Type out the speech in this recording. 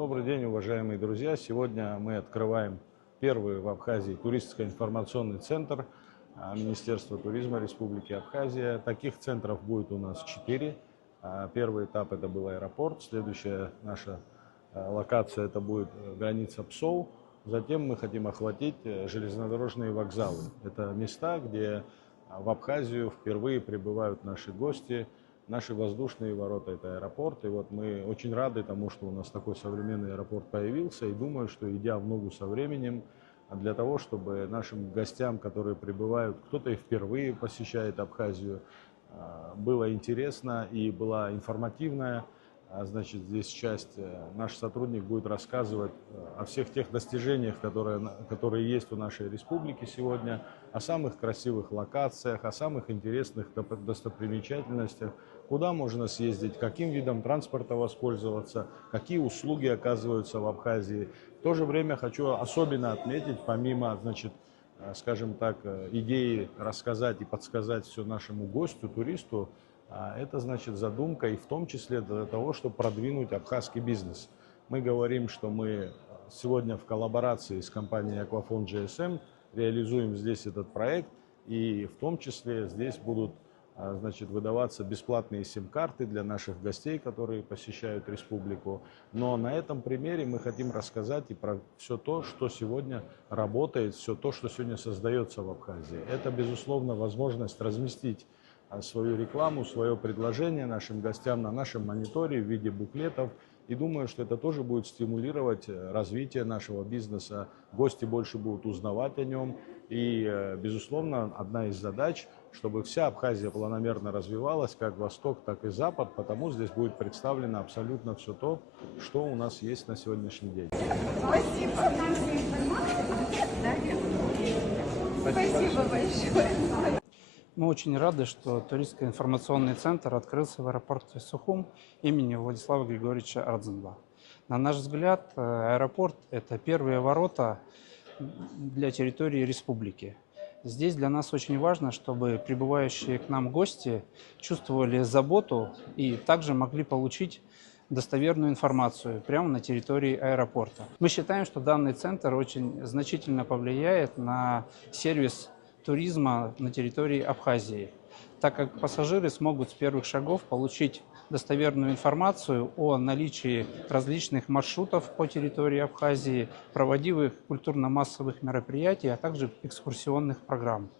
Добрый день, уважаемые друзья! Сегодня мы открываем первый в Абхазии туристско-информационный центр Министерства туризма Республики Абхазия. Таких центров будет у нас 4. Первый этап это был аэропорт, следующая наша локация это будет граница Псоу. Затем мы хотим охватить железнодорожные вокзалы. Это места, где в Абхазию впервые прибывают наши гости. Наши воздушные ворота – это аэропорт. И вот мы очень рады тому, что у нас такой современный аэропорт появился. И думаю, что идя в ногу со временем, для того, чтобы нашим гостям, которые прибывают, кто-то и впервые посещает Абхазию, было интересно и была информативная. Значит, здесь часть, наш сотрудник будет рассказывать о всех тех достижениях, которые есть у нашей республики сегодня, о самых красивых локациях, о самых интересных достопримечательностях, куда можно съездить, каким видом транспорта воспользоваться, какие услуги оказываются в Абхазии. В то же время хочу особенно отметить, помимо, значит, скажем так, идеи рассказать и подсказать все нашему гостю, туристу, это, значит, задумка и в том числе для того, чтобы продвинуть абхазский бизнес. Мы говорим, что мы сегодня в коллаборации с компанией Aquafond GSM реализуем здесь этот проект, и в том числе здесь будут, значит, выдаваться бесплатные сим-карты для наших гостей, которые посещают республику. Но на этом примере мы хотим рассказать и про все то, что сегодня работает, все то, что сегодня создается в Абхазии. Это, безусловно, возможность разместить свою рекламу, свое предложение нашим гостям на нашем мониторе в виде буклетов. И думаю, что это тоже будет стимулировать развитие нашего бизнеса. Гости больше будут узнавать о нем. И, безусловно, одна из задач, чтобы вся Абхазия планомерно развивалась, как Восток, так и Запад, потому здесь будет представлено абсолютно все то, что у нас есть на сегодняшний день. Спасибо. Спасибо большое. Мы очень рады, что туристско-информационный центр открылся в аэропорте Сухум имени Владислава Григорьевича Ардзинба. На наш взгляд, аэропорт – это первые ворота для территории республики. Здесь для нас очень важно, чтобы прибывающие к нам гости чувствовали заботу и также могли получить достоверную информацию прямо на территории аэропорта. Мы считаем, что данный центр очень значительно повлияет на сервис туризма на территории Абхазии, так как пассажиры смогут с первых шагов получить достоверную информацию о наличии различных маршрутов по территории Абхазии, проводимых культурно-массовых мероприятий, а также экскурсионных программ.